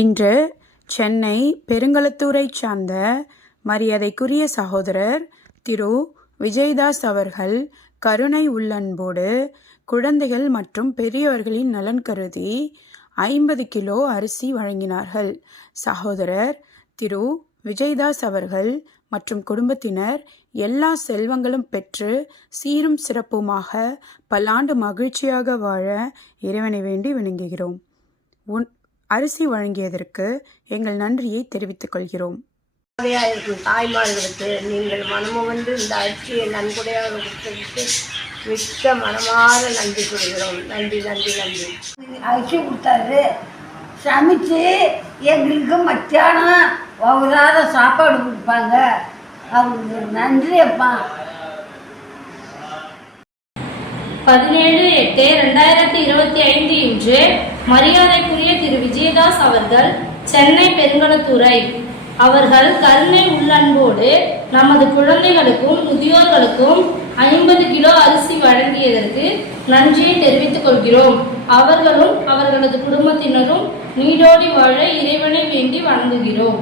இன்று சென்னை பெருங்களத்தூரைச் சார்ந்த மரியாதைக்குரிய சகோதரர் திரு விஜயதாஸ் அவர்கள் கருணை உள்ளன்போடு குழந்தைகள் மற்றும் பெரியவர்களின் நலன் கருதி 50 கிலோ அரிசி வழங்கினார்கள். சகோதரர் திரு விஜயதாஸ் அவர்கள் மற்றும் குடும்பத்தினர் எல்லா செல்வங்களும் பெற்று சீரும் சிறப்புமாக பல்லாண்டு மகிழ்ச்சியாக வாழ இறைவனை வேண்டி வணங்குகிறோம். அரிசி வழங்கியதற்கு எங்கள் நன்றியை தெரிவித்துக் கொள்கிறோம். தாய்மார்களுக்கு நீங்கள் மனமும் வந்து இந்த அரிசியை நன்கொடையாக கொடுத்ததுக்கு மிக்க மனமாற நன்றி சொல்கிறோம். நன்றி நன்றி நன்றி. அரிசி கொடுத்தாரு, சமைச்சு எங்களுக்கு மத்தியானம் வகுதார சாப்பாடு கொடுப்பாங்க. அவங்களுக்கு நன்றி அப்பா. 17/8/2025 இன்று மரியாதைக்குரிய திரு விஜயதாஸ் அவர்கள் சென்னை பெருங்களத்தூரை அவர்கள் கருணை உள்ளன்போடு நமது குழந்தைகளுக்கும் முதியோர்களுக்கும் 50 கிலோ அரிசி வழங்கியதற்கு நன்றியை தெரிவித்துக் கொள்கிறோம். அவர்களும் அவர்களது குடும்பத்தினரும் நீடோடி வாழ இறைவனை வேண்டி வணங்குகிறோம்.